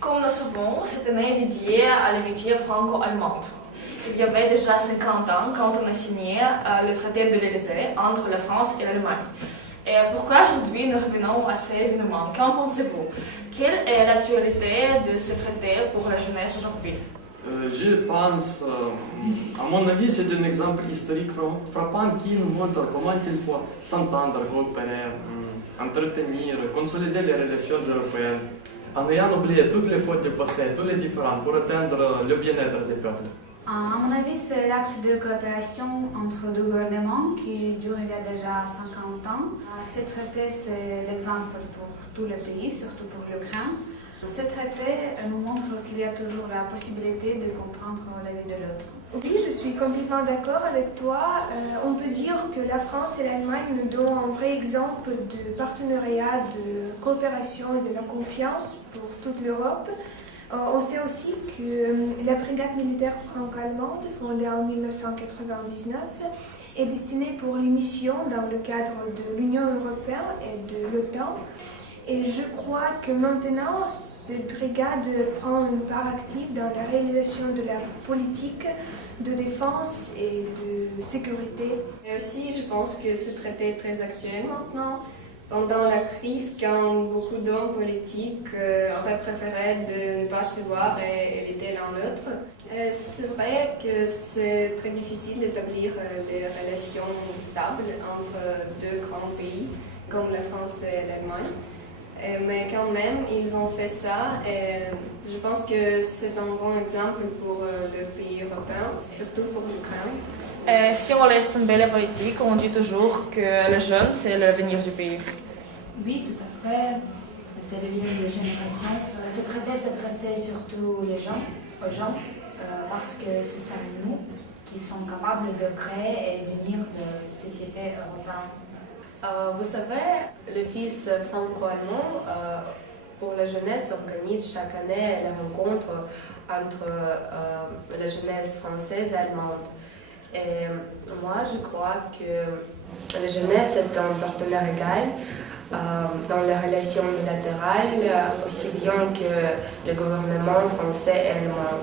Comme nous savons, cette année est dédiée à l'amitié franco-allemande. Il y avait déjà 50 ans quand on a signé le traité de l'Élysée entre la France et l'Allemagne. Et pourquoi aujourd'hui nous revenons à ces événements? Qu'en pensez-vous? Quelle est l'actualité de ce traité pour la jeunesse aujourd'hui? Je pense, à mon avis, c'est un exemple historique frappant qui nous montre comment il faut s'entendre, coopérer, entretenir, consolider les relations européennes, en ayant oublié toutes les fautes du passé, tous les différends, pour atteindre le bien-être des peuples. À mon avis, c'est l'acte de coopération entre deux gouvernements qui dure il y a déjà 50 ans. Ce traité, c'est l'exemple pour tous les pays, surtout pour l'Ukraine. Ce traité nous montre qu'il y a toujours la possibilité de comprendre la vie de l'autre. Oui, je suis complètement d'accord avec toi. On peut dire que la France et l'Allemagne nous donnent un vrai exemple de partenariat, de coopération et de la confiance pour toute l'Europe. On sait aussi que la brigade militaire franco-allemande, fondée en 1999, est destinée pour les missions dans le cadre de l'Union européenne et de l'OTAN. Et je crois que maintenant, cette brigade prend une part active dans la réalisation de la politique de défense et de sécurité. Et aussi, je pense que ce traité est très actuel maintenant. Pendant la crise, quand beaucoup d'hommes politiques auraient préféré de ne pas se voir et éviter l'un l'autre, c'est vrai que c'est très difficile d'établir les relations stables entre deux grands pays comme la France et l'Allemagne. Mais quand même, ils ont fait ça et je pense que c'est un bon exemple pour le pays européen, surtout pour l'Ukraine. Si on laisse tomber la politique, on dit toujours que les jeunes, c'est l'avenir du pays. Oui, tout à fait. C'est le lien de génération. Ce traité s'adressait surtout aux gens, parce que ce sont nous qui sommes capables de créer et d'unir la société européenne. Vous savez, le fils franco-allemand pour la jeunesse organise chaque année les rencontres entre la jeunesse française et allemande. Et moi, je crois que la jeunesse est un partenaire égal dans les relations bilatérales, aussi bien que le gouvernement français et allemand.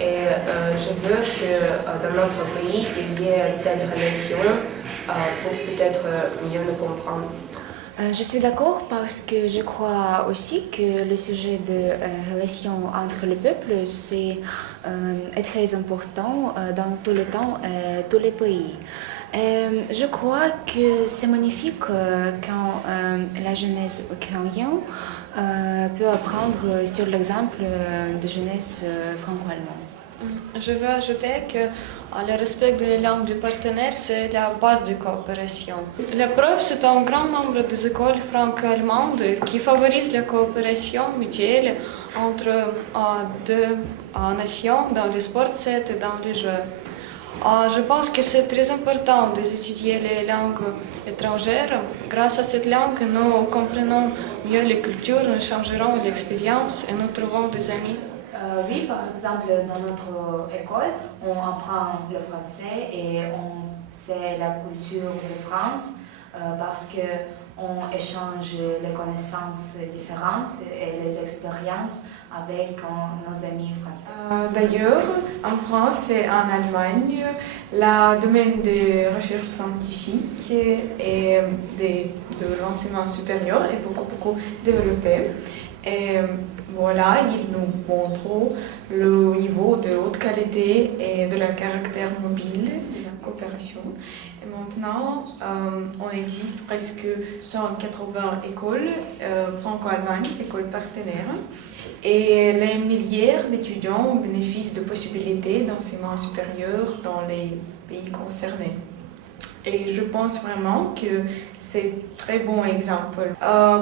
Et je veux que dans notre pays, il y ait telle relation pour peut-être mieux nous comprendre. Je suis d'accord parce que je crois aussi que le sujet de relation entre les peuples est très important dans tout le temps et tous les pays. Je crois que c'est magnifique quand la jeunesse ukrainienne peut apprendre sur l'exemple de jeunesse franco-allemande. Je veux ajouter que le respect de la langue du partenaire, c'est la base de coopération. La preuve, c'est un grand nombre des écoles franco-allemandes qui favorisent la coopération mutuelle entre deux nations dans les sports et dans les jeux. Je pense que c'est très important d'étudier les langues étrangères. Grâce à cette langue, nous comprenons mieux les cultures, nous changerons l'expérience et nous trouvons des amis. Oui, par exemple, dans notre école, on apprend le français et on sait la culture de France parce qu'on échange les connaissances différentes et les expériences avec nos amis français. D'ailleurs, en France et en Allemagne, le domaine des recherches scientifiques et de l'enseignement supérieur est beaucoup développé. Et voilà, il nous montre le niveau de haute qualité et de la caractère mobile de la coopération. Et maintenant, on existe presque 180 écoles franco-allemandes, écoles partenaires. Et les milliers d'étudiants bénéficient de possibilités d'enseignement supérieur dans les pays concernés. Et je pense vraiment que c'est un très bon exemple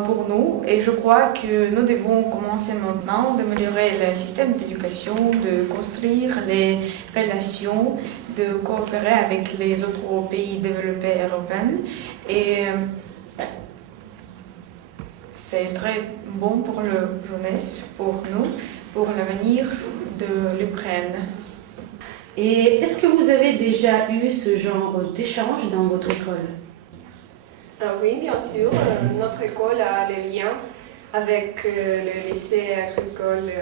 pour nous. Et je crois que nous devons commencer maintenant d'améliorer le système d'éducation, de construire les relations, de coopérer avec les autres pays développés européens. Et c'est très bon pour la jeunesse, pour nous, pour l'avenir de l'Ukraine. Et est-ce que vous avez déjà eu ce genre d'échange dans votre école? Oui, bien sûr. Notre école a les liens avec le lycée agricole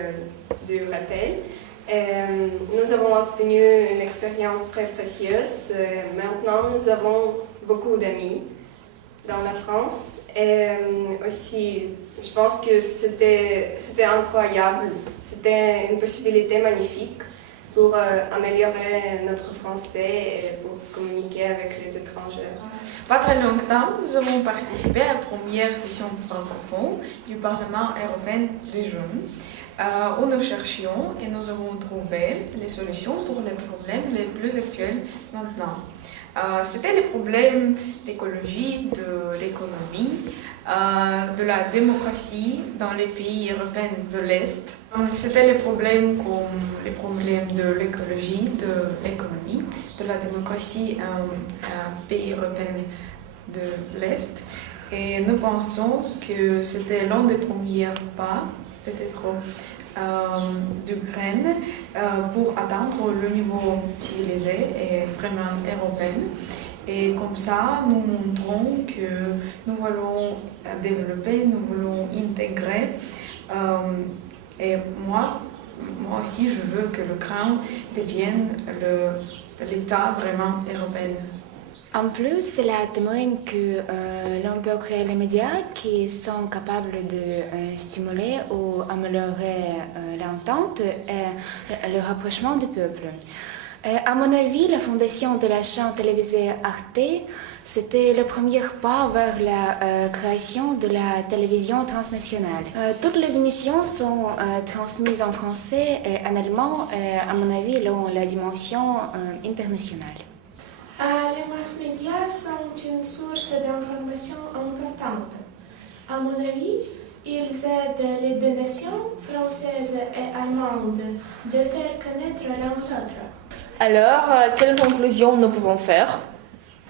de Rethel. Nous avons obtenu une expérience très précieuse. Maintenant, nous avons beaucoup d'amis dans la France. Et aussi, je pense que c'était incroyable. C'était une possibilité magnifique pour améliorer notre français et pour communiquer avec les étrangers. Pas très longtemps, nous avons participé à la première session francophone du Parlement européen des jeunes, où nous cherchions et nous avons trouvé les solutions pour les problèmes les plus actuels maintenant. C'était les problèmes d'écologie, de l'économie, de la démocratie dans les pays européens de l'Est. C'était les problèmes comme les problèmes de l'écologie, de l'économie, de la démocratie en pays européens de l'Est. Et nous pensons que c'était l'un des premiers pas, peut-être d'Ukraine, pour atteindre le niveau civilisé et vraiment européen. Et comme ça, nous montrons que nous voulons développer, nous voulons intégrer. Et moi aussi, je veux que l'Ukraine devienne l'État vraiment européen. En plus, cela témoigne que l'on peut créer les médias qui sont capables de stimuler ou améliorer l'entente et le rapprochement du peuple. À mon avis, la fondation de la chaîne télévisée Arte, c'était le premier pas vers la création de la télévision transnationale. Toutes les émissions sont transmises en français et en allemand, et à mon avis, ont la dimension internationale. Les mass médias sont une source d'information importante. À mon avis, ils aident les deux nations, françaises et allemandes, de faire connaître l'un l'autre. Alors, quelles conclusions nous pouvons faire?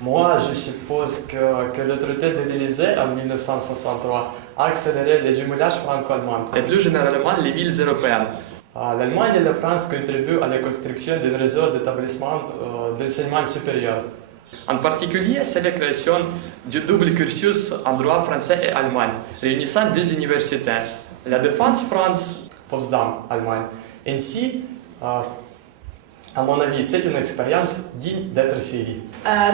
Moi, je suppose que le traité de l'Élysée en 1963 a accéléré les jumelages franco-allemands et plus généralement les villes européennes. L'Allemagne et la France contribuent à la construction d'un réseau d'établissements d'enseignement supérieur. En particulier, c'est la création du double cursus en droit français et allemand, réunissant deux universités, la Défense France, Potsdam, Allemagne. Ainsi, à mon avis, c'est une expérience digne d'être suivie.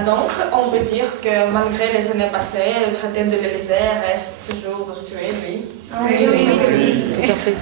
Donc, on peut dire que malgré les années passées, le traité de l'Élysée reste toujours actuel, oui. Oui, tout à fait.